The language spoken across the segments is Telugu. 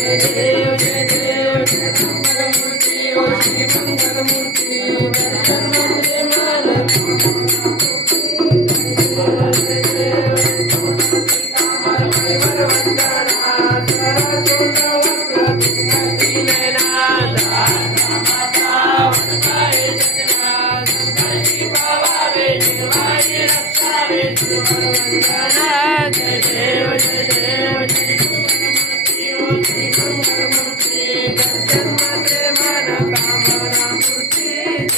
Yeah.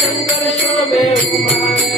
શંકર શોભે ઉમા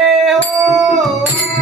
Oh.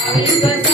Amigos.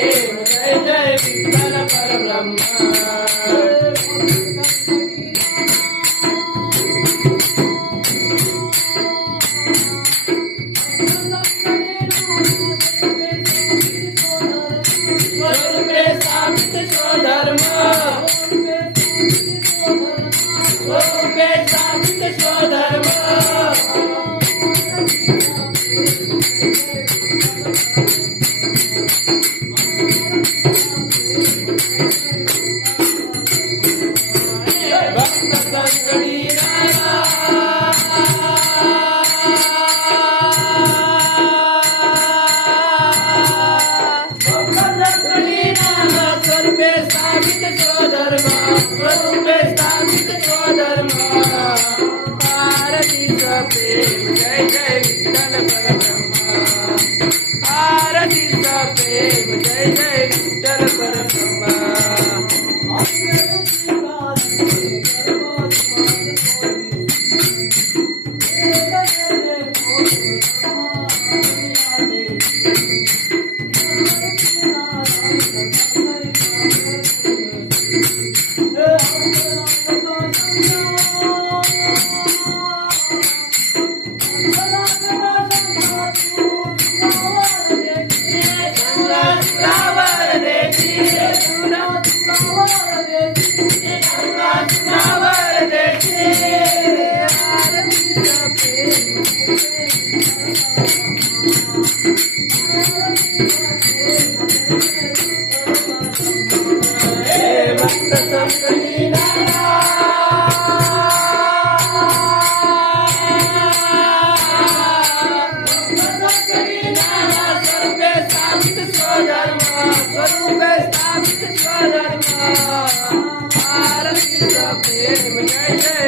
జయ జయ విఠల పరబ్రహ్మ Thank you.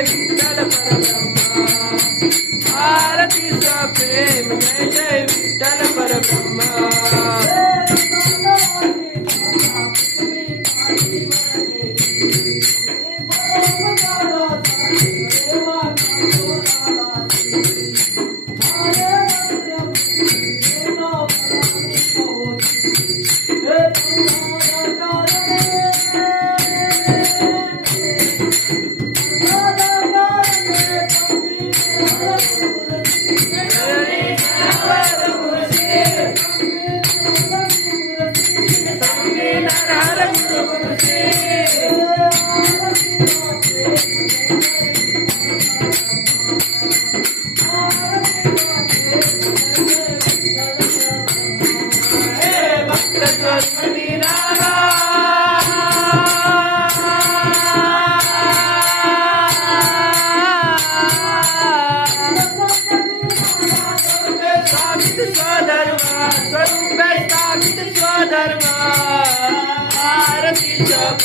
వెంకట పరబ్రహ్మ. ఆరతి సప్రేమ జయ జయ విఠల పరబ్రహ్మ.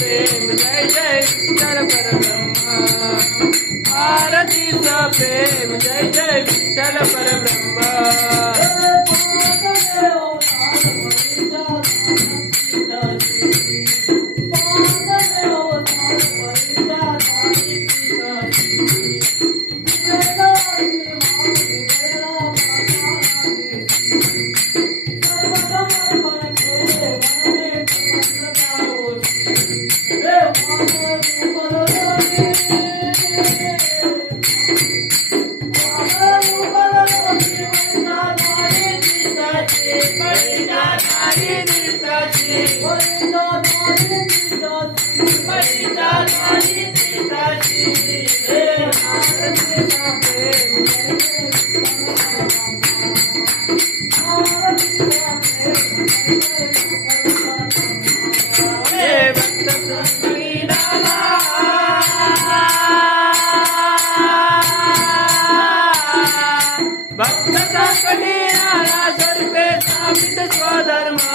ప్రేమ జయ జయ విఠల పరబ్రహ్మ భారతీయ ప్రేమ జయ జయ విఠల పరబ్రహ్మ.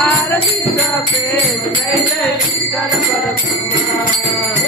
ఆరతి సపే జై జై విఠల పరమ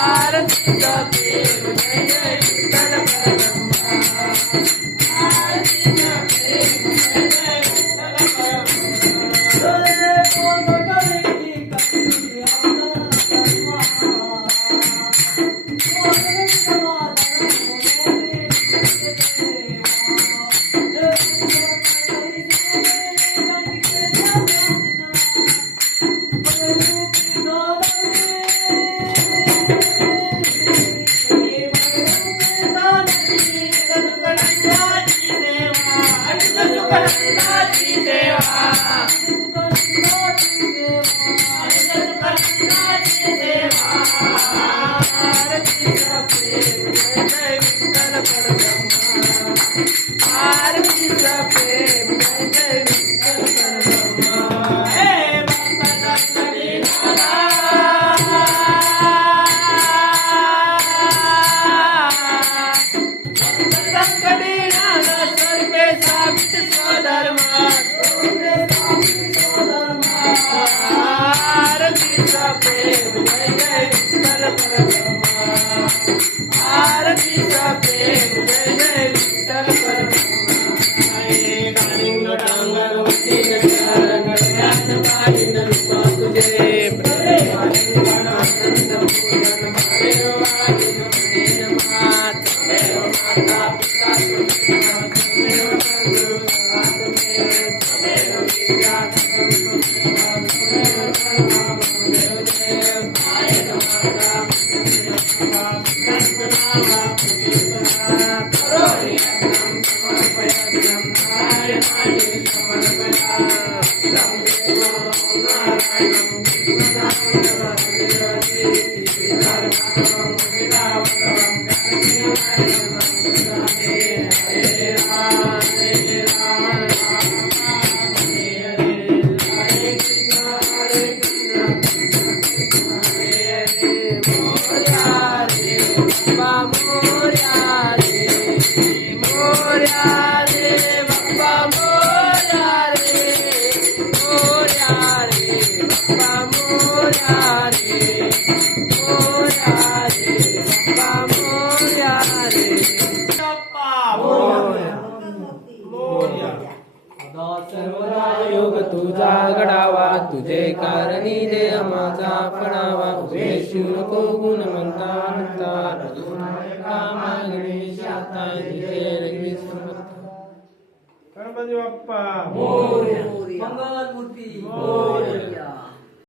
Out of the Thank you. casa. மூல மங்களமூர்த்தி மூல